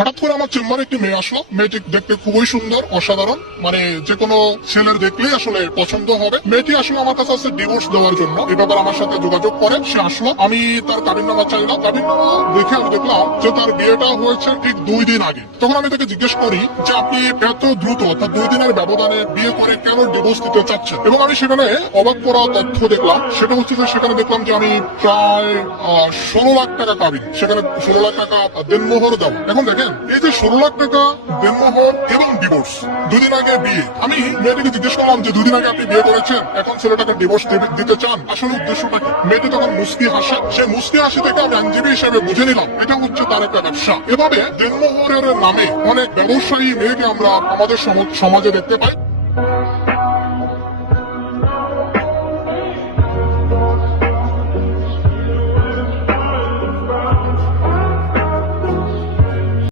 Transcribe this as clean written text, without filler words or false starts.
হঠাৎ করে আমার চেম্বারে একটি মেয়ে আসলো। মেয়েটি দেখতে খুবই সুন্দর, অসাধারণ, মানে যে কোনো ছেলের দেখলেই আসলে পছন্দ হবে। মেয়েটি আসলে আমার কাছে আসছে ডিভোর্স দেওয়ার জন্য। এই ব্যাপারে আমার সাথে যোগাযোগ করে সে আসলো। আমি তার কাবিননামা চাইলাম। কাবিননামা দেখে আমি দেখলাম যে তার বিয়েটা হয়েছে ঠিক 2 দিন আগে। তখন আমি তাকে জিজ্ঞেস করি যে আপনি এত দ্রুত অর্থাৎ 2 দিনের ব্যবধানে বিয়ে করে কেন ডিভোর্স দিতে চাচ্ছেন, এবং আমি সেখানে অবাক করা তথ্য দেখলাম। সেটা হচ্ছে যে সেখানে দেখলাম যে আমি প্রায় 16 লাখ টাকা কাবিন, সেখানে 16 লাখ টাকা দেনমোহর দেওয়া। এখন দেখেন, এই যে 16 লাখ টাকা দেনমোহর এবং ডিভোর্স, 2 দিন আগে বিয়ে। আমি মেয়েটিকে জিজ্ঞেস করলাম যে 2 দিন আগে আপনি বিয়ে করেছেন, এখন ছেলেটাকে ডিভোর্স দিতে চান, আসলে উদ্দেশ্যটা কি? মেয়েটি তখন মুস্কি হাসে। সে মুস্কি হাসি থেকে আমি আইনজীবী হিসেবে বুঝে নিলাম এটা হচ্ছে তার একটা ব্যবসা। এভাবে দেনমোহরের নামে অনেক ব্যবসায়ী মেয়েকে আমরা আমাদের সমাজে দেখতে পাই।